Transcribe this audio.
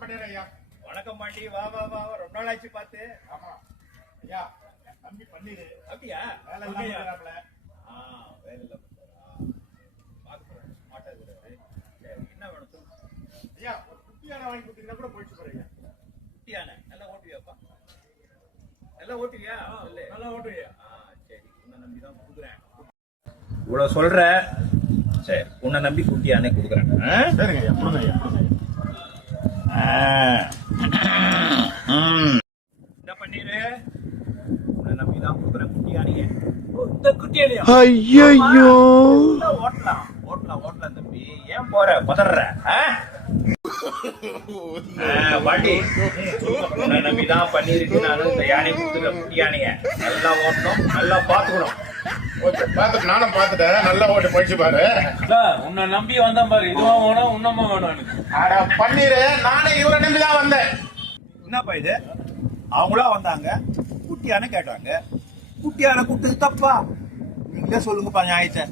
பண்ணிடுறேன் ஐயா வணக்கம் பாண்டி வா வா வா வா. ரொம்ப நாள் ஆச்சு பார்த்து. ஆமா. ஐயா தம்பி பண்ணிடு அப்படியா? வேலை இல்லாம இருக்கிறாப்புல. ஆ வேலை இல்ல பார்க்குறேன் மாட்டா இருக்கிறாரு. சரி என்ன வேணும் ஐயா ஒரு குட்டியான வாங்கி கொடுத்தீங்கன்னா கூட போயிட்டு போறீங்க குட்டியானே நல்லா ஓட்டுவியாப்பா? நல்லா ஓட்டுவியா? நல்லா ஓட்டுவியா? சரி உன்னை நம்பி தான் கொடுக்குறேன். இவ்வளோ சொல்ற? சரி உன்னை நம்பி குட்டியானே கொடுக்குறேன்? சரிங்க ஐயா கொடுங்க ஐயா கொடுங்க ஐயா. என்ன பண்ணிரு நம்பிதான் நம்பி தான் கொடுக்குறேன் குட்டியானிய இந்த குட்டியானியா ஐயோ ஓட்டலாம் ஓட்டலாம் ஓட்டலாம் தம்பி ஏன் போற பதற வண்டி நம்பிதான் நம்பி பண்ணிருக்கு நானும் இந்த யானை கொடுத்துருக்க குட்டி நல்லா ஓட்டணும் நல்லா பாத்துக்கணும் பார்த்துட்டு நானும் பார்த்துட்டேன் நல்லா ஓட்டு போயிடுச்சு பாரு. உன்னை நம்பி வந்தேன் பாரு. இதுவா வேணும் உன்னமா வேணும் அட பன்னீர் நானே இவரை நம்பி தான் வந்தேன். என்னப்பா இது? அவங்களா வந்தாங்க? குட்டி யானை கேட்டாங்க. குட்டி யானை கூப்பிட்டது தப்பா. நீங்களே சொல்லுங்கப்பா நியாயத்தை